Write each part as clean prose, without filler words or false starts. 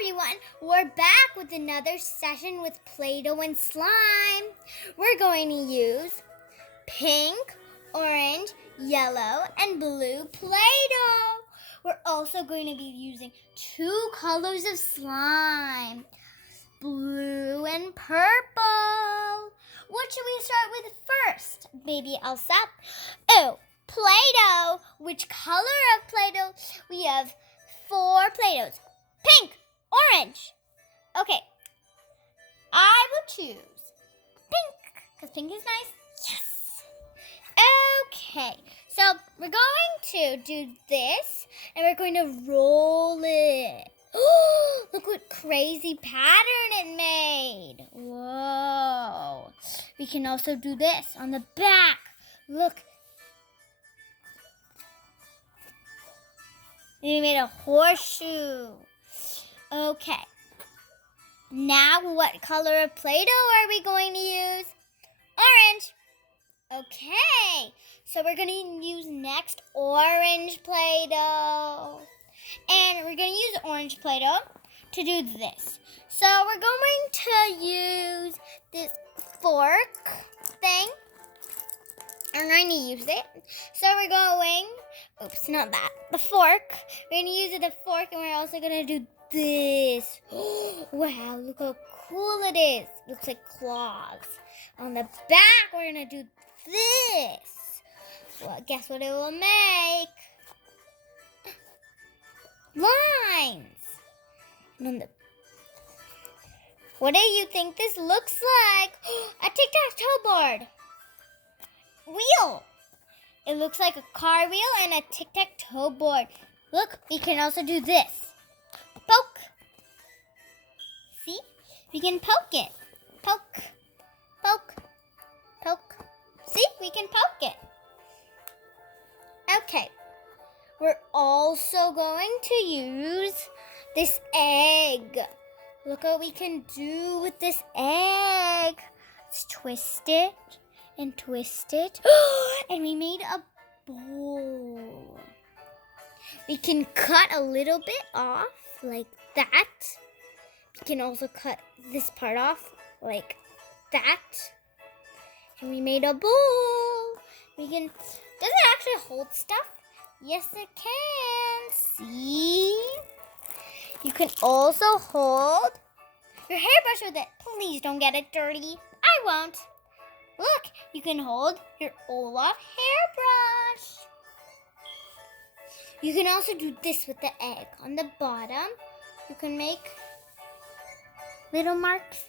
everyone, we're back with another session with Play-Doh and slime. We're going to use pink, orange, yellow, and blue Play-Doh. We're also going to be using 2 colors of slime, blue and purple. What should we start with first, baby Elsa? Oh, Play-Doh. Which color of Play-Doh? We have 4 Play-Dohs. Pink, orange. Okay, I will choose pink, because pink is nice. Yes. Okay, so we're going to do this, and we're going to roll it. Look what crazy pattern it made. Whoa. We can also do this on the back. Look. We made a horseshoe. Okay. Now what color of Play-Doh are we going to use? Orange. Okay. So we're going to use next orange Play-Doh. And we're going to use orange Play-Doh to do this. So we're going to use this fork thing. I'm going to use it. So we're going, oops, not that, the fork. We're going to use the fork, and we're also going to do this. Wow, look how cool it is. Looks like claws. On the back, we're going to do this. Well, guess what it will make? Lines. And on the, what do you think this looks like? A tic-tac-toe board. Wheel. It looks like a car wheel and a tic-tac-toe board. Look, we can also do this. Poke. See? We can poke it. Poke. Poke. Poke. See? We can poke it. Okay. We're also going to use this egg. Look what we can do with this egg. Let's twist it. And twist it. And we made a bowl. We can cut a little bit off like that. We can also cut this part off like that. And we made a bowl. We can, does it actually hold stuff? Yes, it can. See? You can also hold your hairbrush with it. Please don't get it dirty. I won't. Look, you can hold your Olaf hairbrush. You can also do this with the egg. On the bottom, you can make little marks.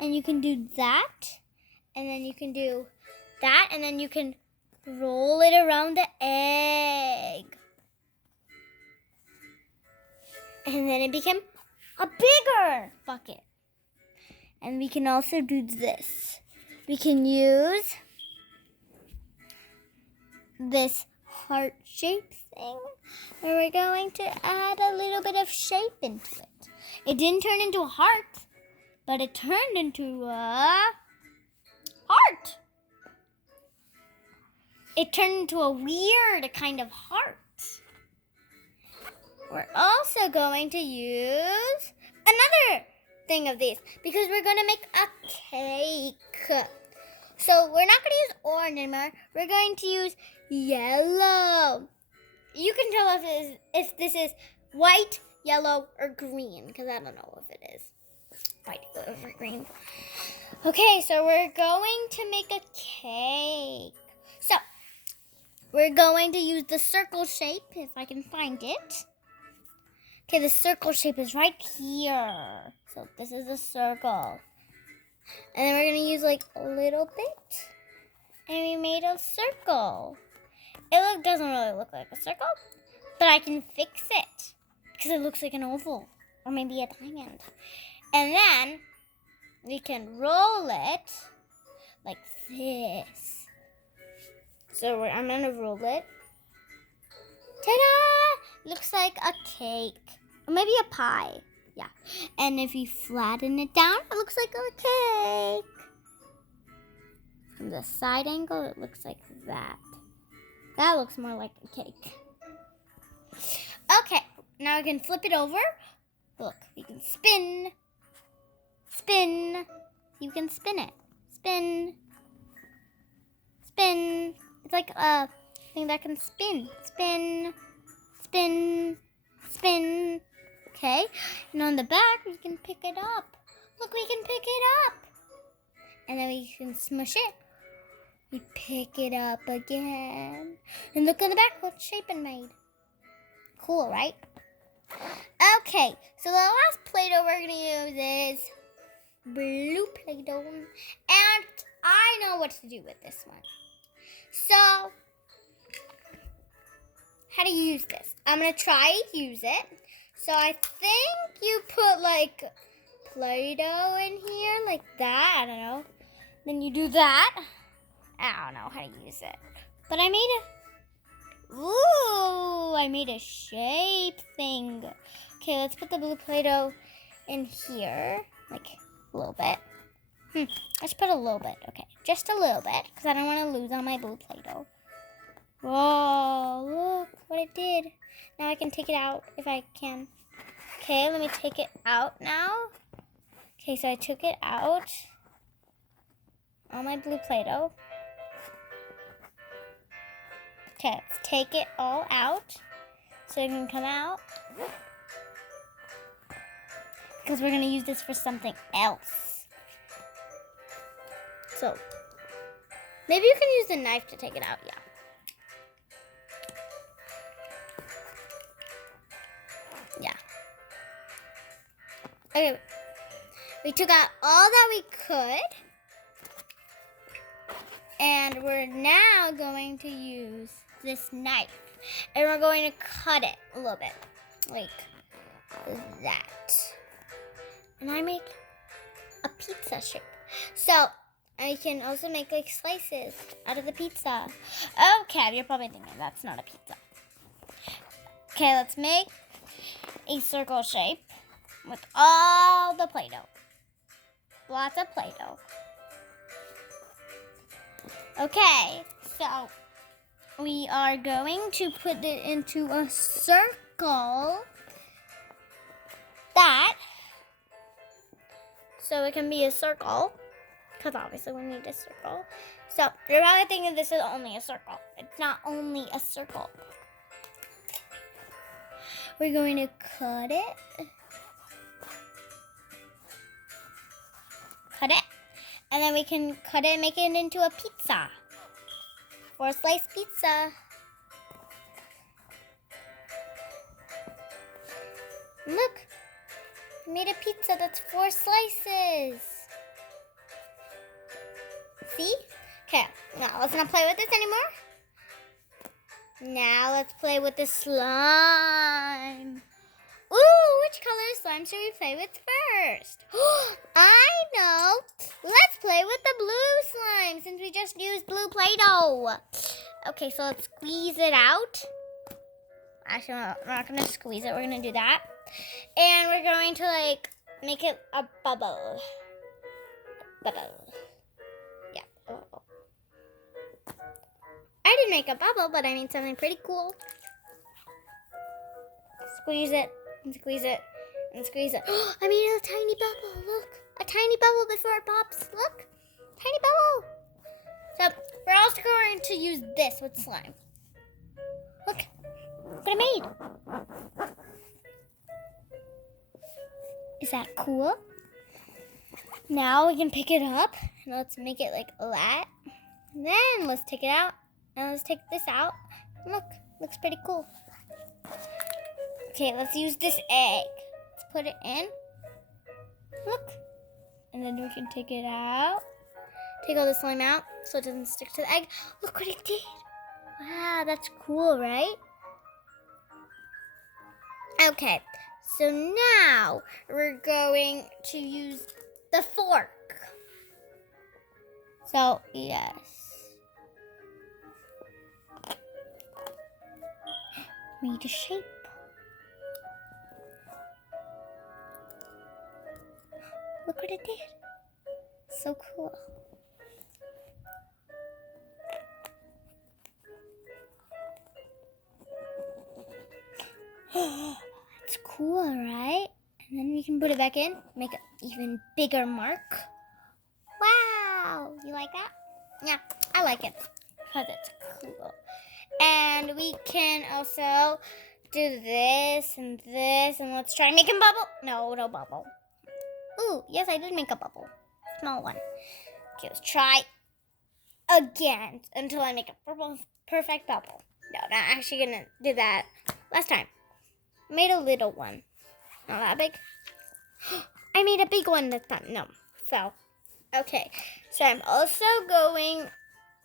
And you can do that. And then you can do that. And then you can roll it around the egg. And then it became a bigger bucket. And we can also do this. We can use this heart-shaped thing, and we're going to add a little bit of shape into it. It didn't turn into a heart, but it turned into a heart. It turned into a weird kind of heart. We're also going to use another thing of these because we're going to make a cake. So we're not going to use orange anymore. We're going to use yellow. You can tell if this is white, yellow, or green, because I don't know if it is white or green. Okay, so we're going to make a cake. So we're going to use the circle shape, if I can find it. Okay, the circle shape is right here. So this is a circle. And then we're going to use like a little bit. And we made a circle. It doesn't really look like a circle, but I can fix it because it looks like an oval or maybe a diamond. And then we can roll it like this. So I'm going to roll it. Ta-da! Looks like a cake or maybe a pie. Yeah. And if you flatten it down, it looks like a cake. From the side angle, it looks like that. That looks more like a cake. Okay, now I can flip it over Look, we can spin. Spin. You can spin it. Spin. Spin. It's like a thing that can spin. Spin. Spin. Spin. Okay. And on the back, we can pick it up. Look, we can pick it up. And then we can smush it. We pick it up again. And look on the back what shape it made. Cool, right? Okay, so the last Play-Doh we're going to use is blue Play-Doh. And I know what to do with this one. So, how do you use this? I'm going to try to use it. So I think you put like Play-Doh in here, like that. I don't know. Then you do that. I don't know how to use it. But I made a shape thing. Okay, let's put the blue Play-Doh in here. Like a little bit. Let's put a little bit. Okay, just a little bit. Because I don't want to lose all my blue Play-Doh. Whoa, look what it did. Now I can take it out if I can. Okay, let me take it out now. Okay, so I took it out. All my blue Play-Doh. Okay, let's take it all out so it can come out. Because we're going to use this for something else. So, maybe you can use the knife to take it out, yeah. Yeah. Okay, we took out all that we could. And we're now going to use this knife. And we're going to cut it a little bit. Like that. And I made a pizza shape. So, I can also make like slices out of the pizza. Okay, you're probably thinking that's not a pizza. Okay, let's make a circle shape with all the Play-Doh. Lots of Play-Doh. Okay, so we are going to put it into a circle so it can be a circle, because obviously we need a circle. So you're probably thinking this is only a circle. It's not only a circle. We're going to cut it. Cut it. And then we can cut it and make it into a pizza. Or a sliced pizza. Look. I made a pizza that's 4 slices. See? Okay, now let's not play with this anymore. Now let's play with the slime. Ooh, which color slime should we play with first? I know. Let's play with the blue slime since we just used blue Play-Doh. Okay, so let's squeeze it out. Actually, we're not going to squeeze it. We're going to do that. And we're going to, like, make it a bubble. Bubble. Yeah, a bubble. I didn't make a bubble, but I made something pretty cool. Squeeze it. And squeeze it, and squeeze it. Oh, I made a tiny bubble. Look, a tiny bubble before it pops. Look, tiny bubble. So we're also going to use this with slime. Look what I made. Is that cool? Now we can pick it up and let's make it like that. And then let's take it out and let's take this out. Look, looks pretty cool. Okay, let's use this egg. Let's put it in. Look. And then we can take it out. Take all the slime out so it doesn't stick to the egg. Look what it did. Wow, that's cool, right? Okay, so now we're going to use the fork. So, yes. Made a shape. Look what it did. So cool. It's cool, right? And we can put it back in, make an even bigger mark. Wow, you like that? Yeah, I like it because it's cool. And we can also do this, and let's try making bubble. No bubble. Ooh, yes, I did make a bubble. Small one. Okay, let's try again until I make a perfect bubble. No, not actually gonna do that. Last time, made a little one. Not that big. I made a big one this time. No, fell. Okay, so I'm also going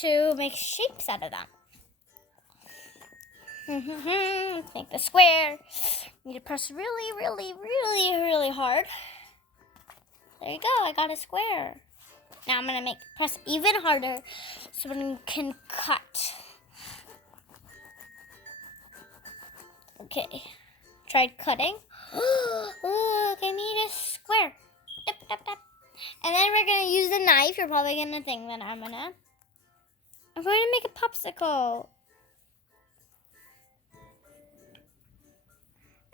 to make shapes out of that. Make the square. Need to press really hard. There you go. I got a square. Now I'm gonna press even harder so we can cut. Okay. Tried cutting. Look, I made a square. And then we're gonna use the knife. You're probably gonna think that I'm going to make a popsicle.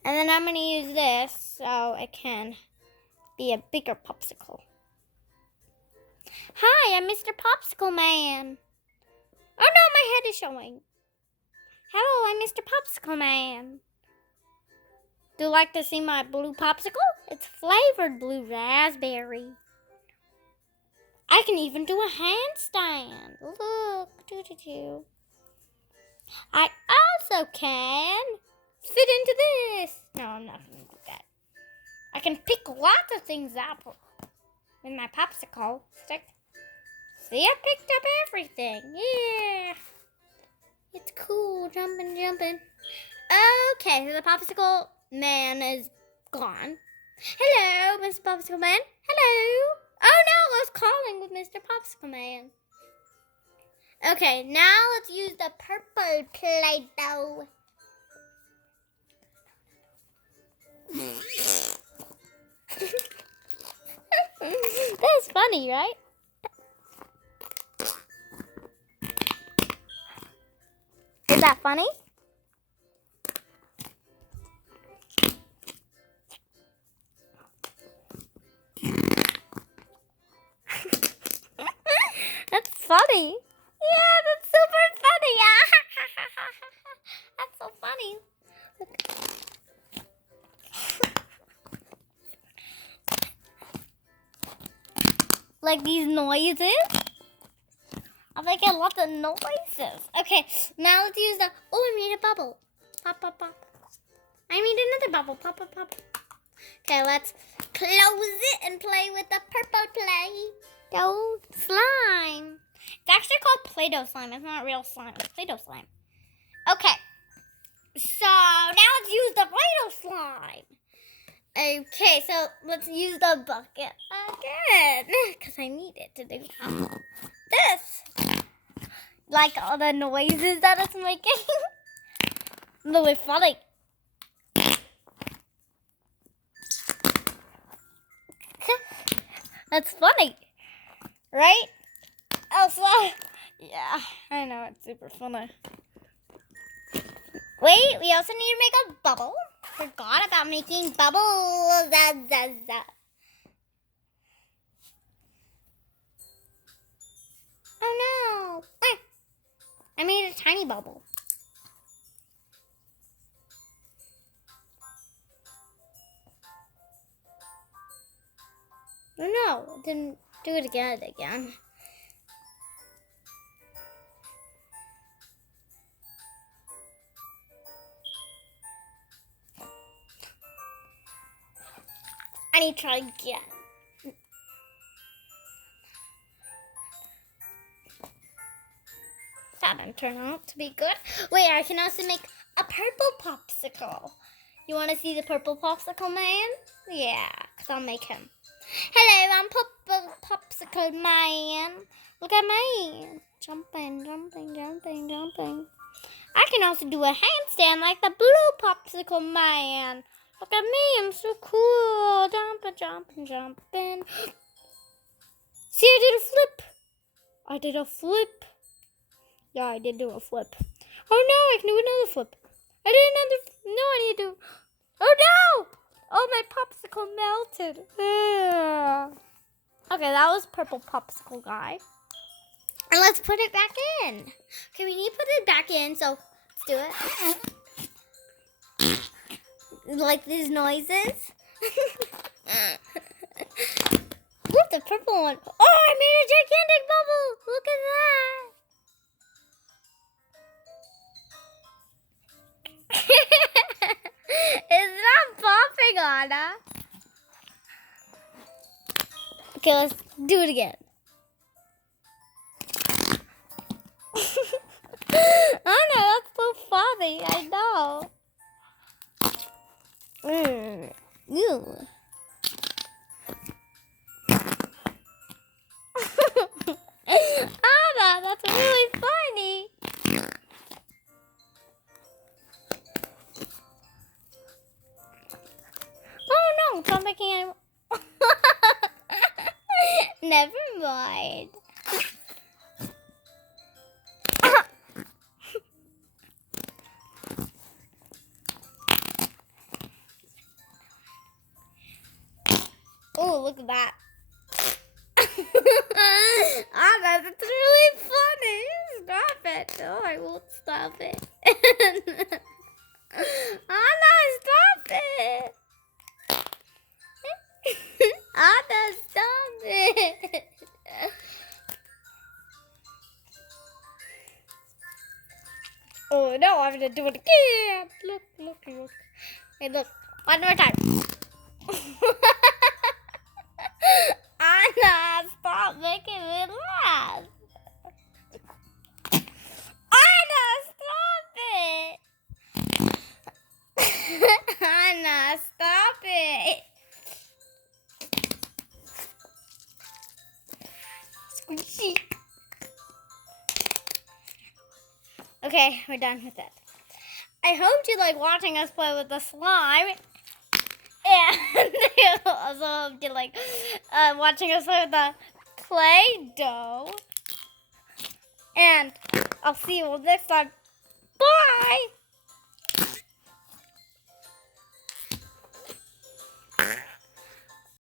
And then I'm gonna use this so it can be a bigger popsicle. Hi, I'm Mr. Popsicle Man. Oh no, my head is showing. Hello, I'm Mr. Popsicle Man. Do you like to see my blue popsicle? It's flavored blue raspberry. I can even do a handstand. Look, do. I also can fit into this. No, I'm not going to do that. I can pick lots of things up with my popsicle stick. See, I picked up everything. Yeah. It's cool, jumping. Okay, so the popsicle man is gone. Hello, Mr. Popsicle Man. Hello. Oh no, I was calling with Mr. Popsicle Man. Okay, now let's use the purple Play-Doh. That's funny, right? Is that funny? That's funny. Yeah, that's super funny. That's so funny. Like these noises. I'm making lots of noises. Okay, now let's use the... Oh, I made a bubble. Pop, pop, pop. I made another bubble. Pop, pop, pop. Okay, let's close it and play with the purple Play-Doh slime. It's actually called Play-Doh slime. It's not real slime. It's Play-Doh slime. Okay. So, now let's use the Play-Doh slime. Okay, so let's use the bucket again. Because I need it to do this. Like all the noises that it's making. Really funny. That's funny. Right? Elsa? Yeah, I know, it's super funny. Wait, we also need to make a bubble. Forgot about making bubbles. Oh no. I made a tiny bubble. Oh no, didn't do it again. I need to try again. That didn't turn out to be good. Wait, I can also make a purple popsicle. You want to see the purple popsicle man? Yeah, because I'll make him. Hello, I'm Purple Popsicle Man. Look at me. Jumping. I can also do a handstand like the blue Popsicle Man. Look at me, I'm so cool. Jumping. See, I did a flip. Yeah, I did do a flip. Oh no, I can do another flip. I need to. Oh no! Oh, my popsicle melted. Okay, that was purple popsicle guy. And let's put it back in. Okay, we need to put it back in, so let's do it. Like these noises. Look, the purple one. Oh, I made a gigantic bubble. Look at that. It's not popping, Anna. Okay, let's do it again. Anna, that's so funny. I know. Ew. Anna, that's really funny. Oh no, it's not making any more. Never mind. Oh, look at that. Anna, that's really funny. Stop it. No, I won't stop it. Anna, stop it. Anna, stop it. Oh no, I'm gonna do it again. Look, look, look. Hey, look. One more time. Anna, stop making me laugh. Anna, stop it. Anna, stop it. Squishy. Okay, we're done with it. I hope you like watching us play with the slime. And I also hope you like watching us play with the Play-Doh. And I'll see you next time. Bye!